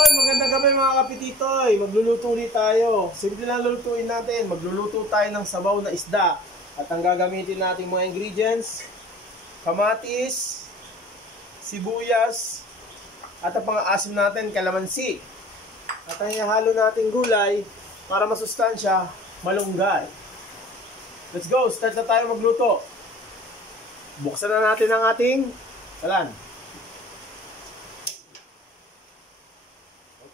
Hoy, magandang gabi mga kapititoy. Magluluto ulit tayo. Simple lang lulutuin natin. Magluluto tayo ng sabaw na isda. At ang gagamitin natin mga ingredients, kamatis, sibuyas, at ang pang-aasim natin, kalamansi. At ang ihalo natin gulay para masustansya, malunggay. Let's go, start na tayo magluto. Buksan na natin ang ating kalan.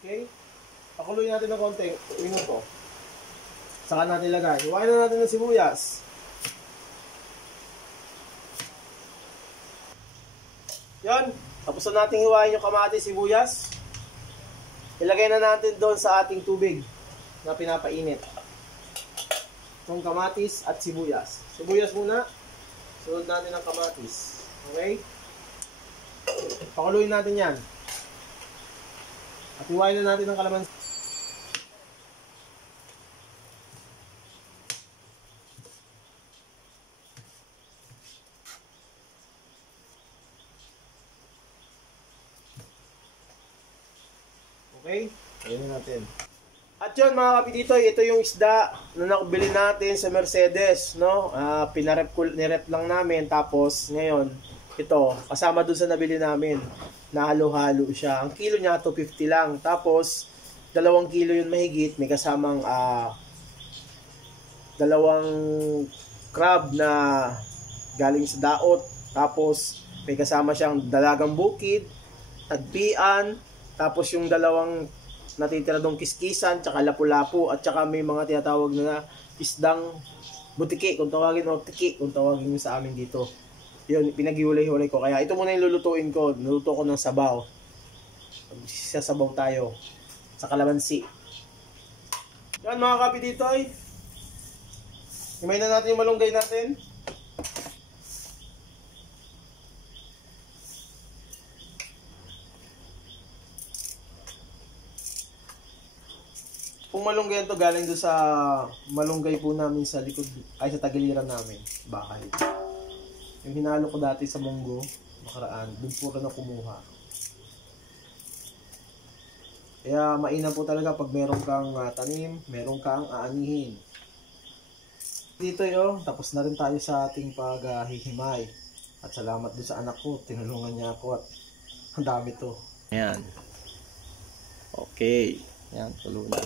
Okay? Pakuluin natin ng konti, minuto. Saka natin lagay. Hiwain na natin ng sibuyas. Yan. Tapos na natin hiwain yung kamatis, sibuyas. Ilagay na natin doon sa ating tubig na pinapainit. Itong kamatis at sibuyas. Sibuyas muna. Sunod natin ang kamatis. Okay? Pakuluin natin yan. At hiwain na natin ang kalamansi. Okay? Ayan natin. At yun mga kapititoy, ito yung isda na nakabili natin sa Mercedes, no? Nirep lang namin, tapos ngayon, ito, kasama dun sa nabili namin. Nahalo-halo siya. Ang kilo niya, 250 lang. Tapos, 2 kilo yun mahigit. May kasamang 2 crab na galing sa daot. Tapos, may kasama siyang dalagang bukid, tagpian, tapos yung 2 natitira dong kiskisan, tsaka lapu-lapu, at tsaka may mga tinatawag na isdang butiki, kung tawagin, o tiki, kung tawagin nyo sa amin dito. Yun, pinag-iulay-hulay ko. Kaya ito muna yung lulutuin ko. Luluto ko ng sabaw. Sasabaw tayo sa kalamansi. Yan mga kapititoy. Himay na natin yung malunggay natin. Kung malunggay ito, galing doon sa malunggay po namin sa likod, ay sa tagiliran namin, bahay. Yung hinalo ko dati sa munggo, makaraan, doon po rin na kumuha. Kaya mainam po talaga pag meron kang tanim, meron kang aanihin. Dito tapos na rin tayo sa ating paghihimay. At salamat doon sa anak ko, tinulungan niya ako at ang dami to. Ayan. Okay. Ayan, tulo na.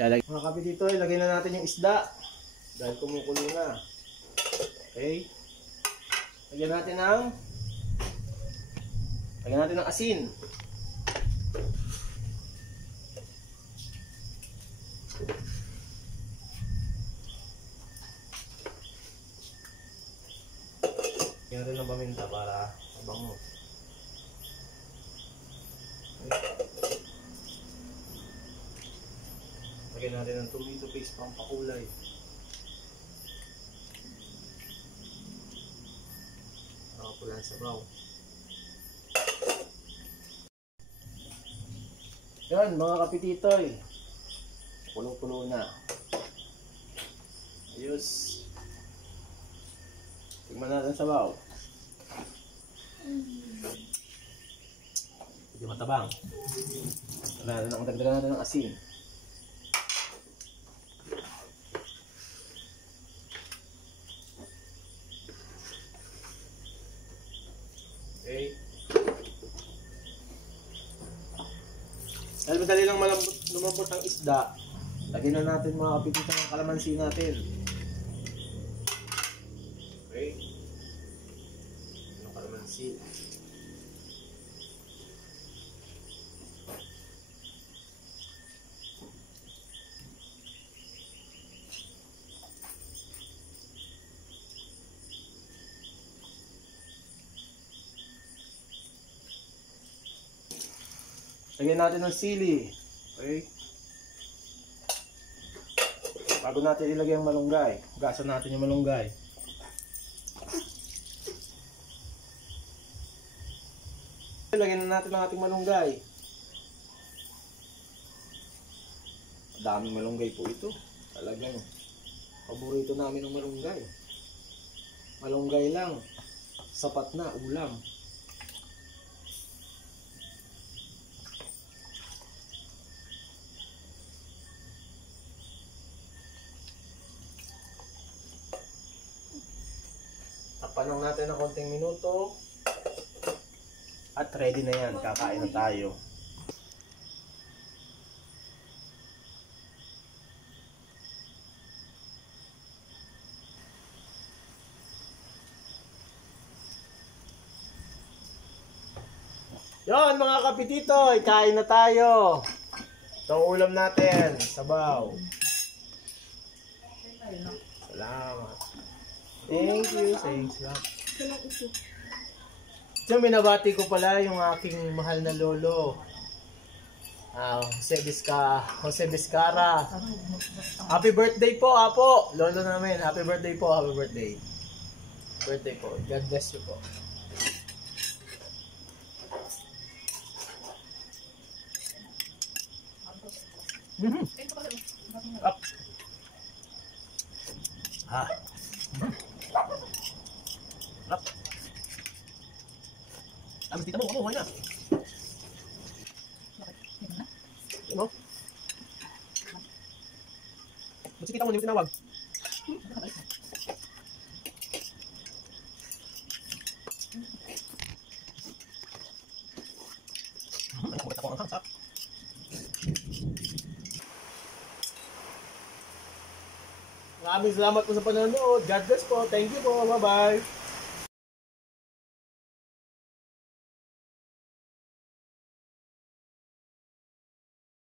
Mga kapitito, ilagay na natin yung isda. Dahil kumukulo na. Okay. Lagyan natin ng asin. Lagyan natin ng paminta para mabango. Lagyan natin ng tomato paste pang pakulay. Pula sa sabaw. Yan mga kapititoy, pulo-pulo na. Ayos. Tignan natin sabaw. Hindi matabang. Dagdagan natin ng asin. Okay. Dahil madali lang lumambot ang isda, lagyan na natin mga kapitito ng kalamansi natin. Okay. Ang kalamansi. Lagyan natin ng sili. Okay. Bago natin ilagay ang malunggay, hugasan natin yung malunggay. Lagyan na natin ang ating malunggay. Daming malunggay po ito. Talagang paborito namin ng malunggay. Malunggay lang. Sapat na ulam. Tapanong natin ng konting minuto. At ready na yan. Kakain na tayo. Yon mga kapitito, kain na tayo. Itong ulam natin, sabaw. Salamat. Thank you. Thanks. So, minabati ko pala yung aking mahal na lolo. Jose Vizcara. Happy birthday po, Apo. Lolo namin, happy birthday po, happy birthday. Birthday po. God bless you po. Up. Up. Abis dito mo, wala na. Ano? Kasi kita mo yung tinawag. Nakabot ako ang hangsak. Maraming salamat po sa panonood. God bless po. Thank you po. Bye-bye.